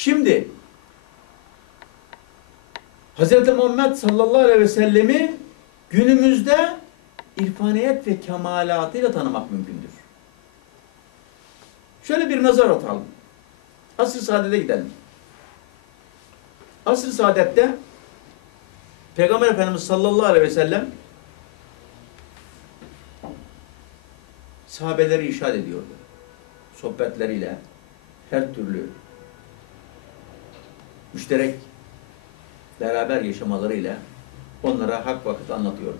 Şimdi Hz. Muhammed sallallahu aleyhi ve sellemi günümüzde irfaniyet ve kemalatıyla tanımak mümkündür. Şöyle bir nazar atalım. Asr-ı Saadet'e gidelim. Asr-ı Saadet'te Peygamber Efendimiz sallallahu aleyhi ve sellem sahabeleri irşad ediyordu. Sohbetleriyle, her türlü müşterek beraber yaşamalarıyla onlara hak vakit anlatıyordu.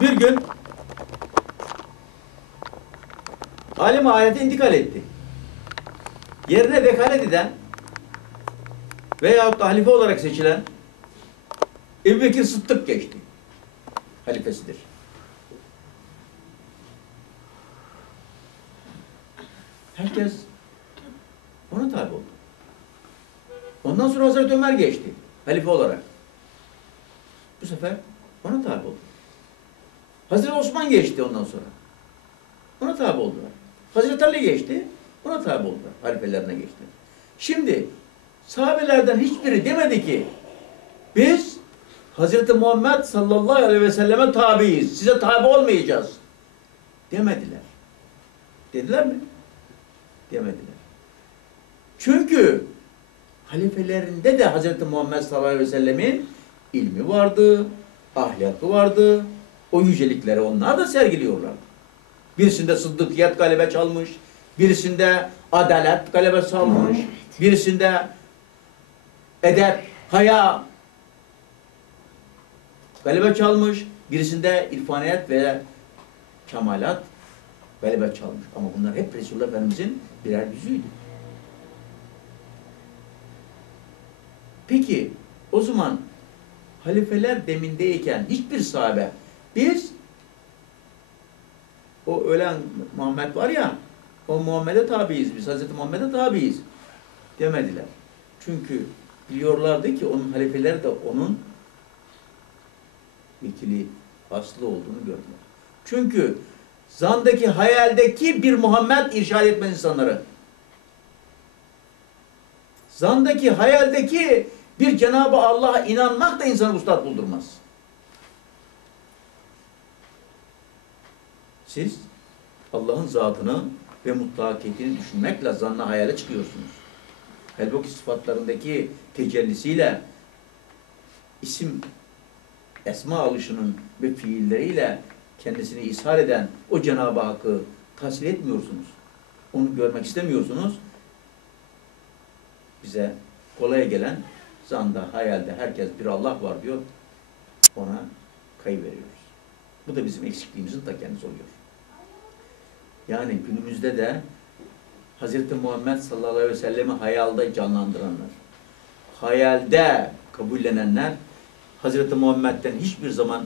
Bir gün alim ahirete intikal etti. Yerine vekalet eden veyahut da halife olarak seçilen Ebu Bekir Sıddık geçti. Halifesidir. Herkes ona tabi oldu. Ondan sonra Hazreti Ömer geçti. Halife olarak. Bu sefer ona tabi oldu. Hazreti Osman geçti ondan sonra. Ona tabi oldular. Hazreti Ali geçti. Ona tabi oldular. Halifelerine geçti. Şimdi sahabelerden hiçbiri demedi ki biz Hazreti Muhammed sallallahu aleyhi ve selleme tabiiz. Size tabi olmayacağız. Demediler. Dediler mi? Demediler. Çünkü halifelerinde de Hazreti Muhammed sallallahu aleyhi ve sellemin ilmi vardı, ahlakı vardı. O yücelikleri onlar da sergiliyorlardı. Birisinde sıddıkiyet galebe çalmış, birisinde adalet galebe çalmış, birisinde edep, haya galebe çalmış, birisinde irfaniyet ve kemalat galebe çalmış. Ama bunlar hep Resulullah Efendimizin birer yüzüydü. Peki o zaman halifeler demindeyken hiçbir sahabe biz o ölen Muhammed var ya o Muhammed'e tabiiz biz. Hazreti Muhammed'e tabiiz demediler. Çünkü biliyorlardı ki onun halifeleri de onun vekili aslı olduğunu gördüler. Çünkü zandaki hayaldeki bir Muhammed irşad etmez insanları. Zandaki hayaldeki bir Cenab-ı Allah'a inanmak da insanı ustad buldurmaz. Siz Allah'ın zatını ve mutlakiyetini düşünmekle zanna hayale çıkıyorsunuz. Halbuki sıfatlarındaki tecellisiyle isim esma alışının ve fiilleriyle kendisini ishar eden o Cenab-ı Hakk'ı tahsil etmiyorsunuz. Onu görmek istemiyorsunuz. Bize kolay gelen zanda, hayalde herkes bir Allah var diyor. Ona kayıveriyoruz. Bu da bizim eksikliğimizin ta kendisi oluyor. Yani günümüzde de Hz. Muhammed sallallahu aleyhi ve sellemi hayalde canlandıranlar, hayalde kabullenenler Hz. Muhammed'den hiçbir zaman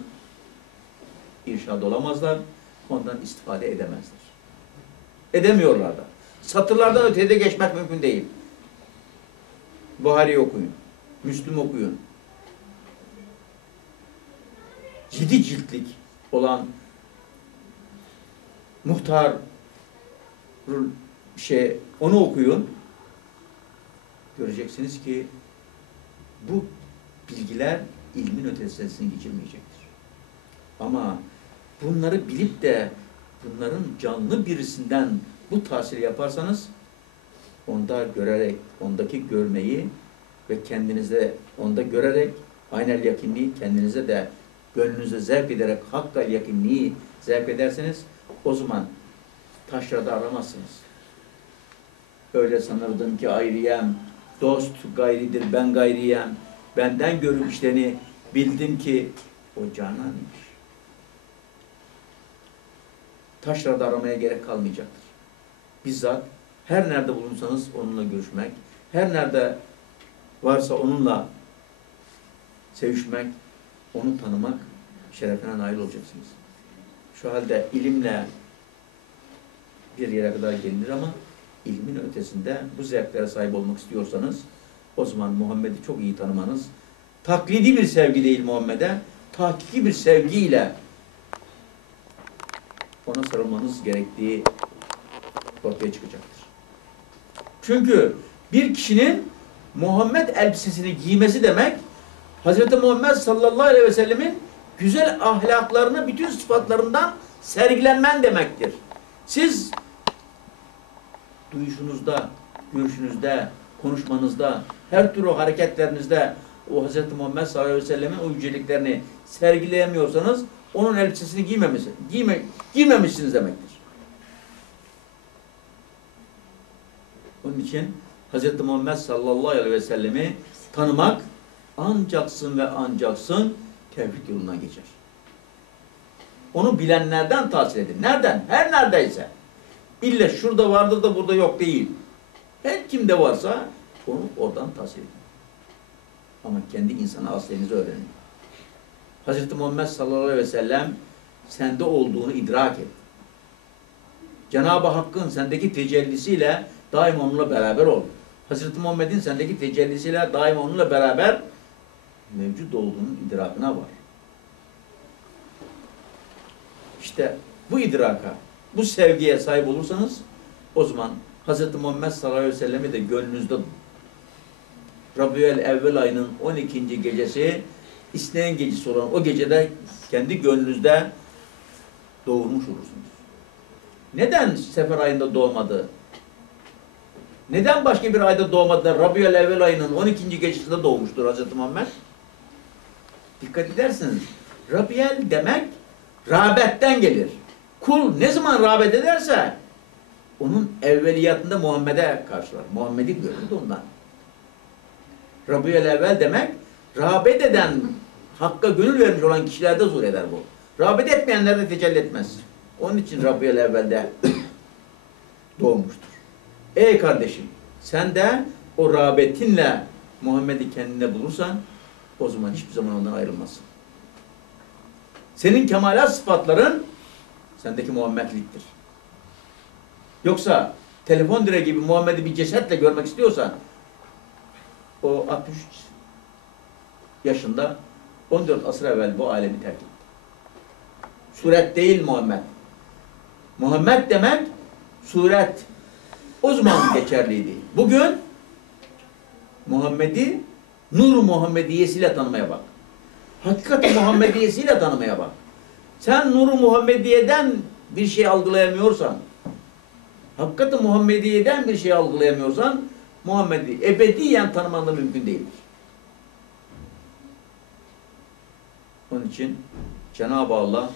irşad olamazlar, ondan istifade edemezler. Edemiyorlar da. Satırlardan ötede geçmek mümkün değil. Buhari okuyun, Müslüm okuyun. Yedi ciltlik olan muhtar şey onu okuyun. Göreceksiniz ki bu bilgiler ilmin ötesine geçirmeyecektir. Ama bunları bilip de bunların canlı birisinden bu tahsili yaparsanız onda görerek, ondaki görmeyi ve kendinize onda görerek aynel yakinliği kendinize de gönlünüze zevk ederek hakka yakinliği zevk ederseniz o zaman taşrada aramazsınız. Öyle sanırdım ki ayrıyem, dost gayridir ben gayriyem, benden görüp işleni bildim ki o cananmış. Taşrada aramaya gerek kalmayacaktır. Bizzat her nerede bulunsanız onunla görüşmek, her nerede varsa onunla sevişmek, onu tanımak şerefine nail olacaksınız. Şu halde ilimle bir yere kadar gelinir ama ilmin ötesinde bu zevklere sahip olmak istiyorsanız o zaman Muhammed'i çok iyi tanımanız, taklidi bir sevgi değil Muhammed'e, tahkiki bir sevgiyle ona sarılmanız gerektiği ortaya çıkacaktır. Çünkü bir kişinin Muhammed elbisesini giymesi demek Hz. Muhammed sallallahu aleyhi ve sellemin güzel ahlaklarını bütün sıfatlarından sergilenmen demektir. Siz duyuşunuzda, görüşünüzde, konuşmanızda, her türlü hareketlerinizde o Hz. Muhammed sallallahu aleyhi ve sellemin o yüceliklerini sergileyemiyorsanız onun elbisesini giymemiş, giyme, giymemişsiniz demektir. Onun için Hz. Muhammed sallallahu aleyhi ve sellemi tanımak ancaksın ve ancaksın tevhid yolundan geçer. Onu bilenlerden tahsil edin. Nereden? Her neredeyse. İlle şurada vardır da burada yok değil. Her kimde varsa onu oradan tahsil edin. Ama kendi insana aslenizi öğrenin. Hz. Muhammed sallallahu aleyhi ve sellem sende olduğunu idrak et. Cenab-ı Hakk'ın sendeki tecellisiyle daim onunla beraber ol. Hz. Muhammed'in sendeki tecellisiyle daim onunla beraber mevcut olduğunun idrakına var. İşte bu idraka, bu sevgiye sahip olursanız o zaman Hz. Muhammed sallallahu aleyhi ve sellem'i de gönlünüzde Rabiül Evvel ayının 12. gecesi İsneyn gecesi olan o gecede kendi gönlünüzde doğurmuş olursunuz. Neden sefer ayında doğmadı? Neden başka bir ayda doğmadı da Rabiül Evvel ayının 12. gecesinde doğmuştur Hz. Muhammed? Dikkat ederseniz Rabiel demek rağbetten gelir. Kul ne zaman rağbet ederse onun evveliyatında Muhammed'e karşılar. Muhammed'i görür de ondan. Rabiel evvel demek rağbet eden, hakka gönül vermiş olan kişilerde zuhur eder bu. Rağbet etmeyenlerde tecelli etmez. Onun için Rabiel evvelde doğmuştur. Ey kardeşim sen de o rağbetinle Muhammed'i kendine bulursan o zaman hiçbir zaman ondan ayrılmazsın. Senin kemalat sıfatların sendeki Muhammedliktir. Yoksa telefon direği gibi Muhammed'i bir cesetle görmek istiyorsan o 63 yaşında 14 asır evvel bu alemi terk etti. Suret değil Muhammed. Muhammed demek suret. O zaman geçerliydi. Bugün Muhammed'i nur Muhammediyesiyle tanımaya bak. Hakikat Muhammediyesiyle tanımaya bak. Sen nuru Muhammediye'den bir şey algılayamıyorsan, hakikat Muhammediye'den bir şey algılayamıyorsan, Muhammed'i ebediyen tanıman da mümkün değildir. Onun için Cenab-ı Allah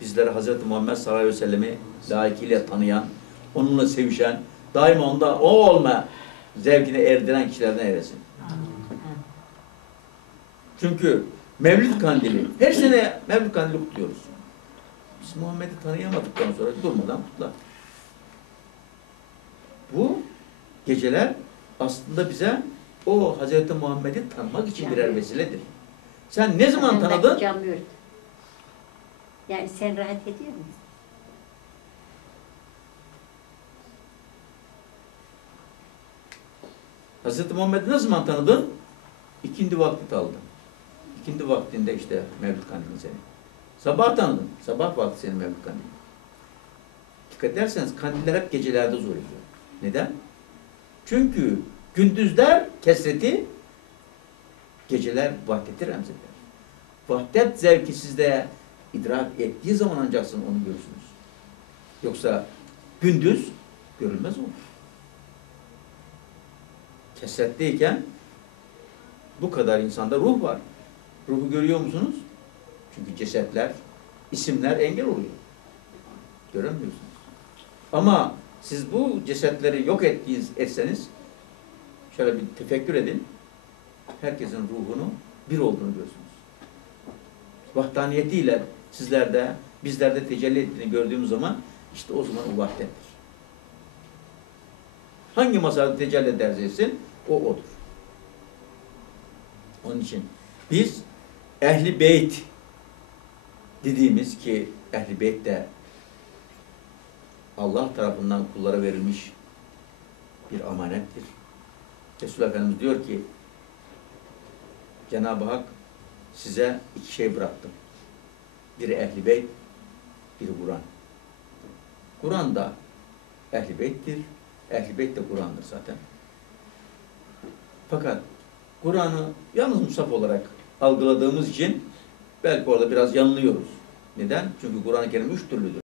bizleri Hz. Muhammed sallallahu aleyhi ve sellemi layıkıyla tanıyan, onunla sevişen, daima onda o olma zevkine erdiren kişilerden eylesin. Çünkü Mevlid Kandili, her sene Mevlid Kandili kutluyoruz. Biz Muhammed'i tanıyamadıktan sonra durmadan kutlar. Bu geceler aslında bize o Hz. Muhammed'i tanımak için birer vesiledir. Sen ne zaman tanıdın? Yani sen rahat ediyor musun? Hz. Muhammed'i ne zaman tanıdın? İkindi vakti tanıdın. İkindi vaktinde işte Mevlid Kandili senin. Sabah tanıdın. Sabah vakti senin Mevlid Kandili. Dikkat ederseniz kandiller hep gecelerde zor ediyor. Neden? Çünkü gündüzler kesreti, geceler vahdeti remzeder. Vahdet zevki sizde idrak ettiği zaman ancaksın onu görürsünüz. Yoksa gündüz görülmez olur. Kesretteyken bu kadar insanda ruh var. Ruhu görüyor musunuz? Çünkü cesetler, isimler engel oluyor. Göremiyorsunuz. Ama siz bu cesetleri yok ettiğiniz, etseniz şöyle bir tefekkür edin. Herkesin ruhunu bir olduğunu görürsünüz. Vahdaniyetiyle sizlerde, bizlerde tecelli ettiğini gördüğümüz zaman işte o zaman o vahdettir. Hangi masada tecelli ederse etsin, o odur. Onun için biz ehli beyt dediğimiz ki ehli beyt de Allah tarafından kullara verilmiş bir amanettir. Resul Efendimiz diyor ki Cenab-ı Hak size iki şey bıraktım. Biri ehli beyt, biri Kur'an. Kur'an da ehli beyttir, Ehl-i Beyt de Kur'an'dır zaten. Fakat Kur'an'ı yalnız Musaf olarak algıladığımız için belki orada biraz yanılıyoruz. Neden? Çünkü Kur'an-ı Kerim üç türlüdür.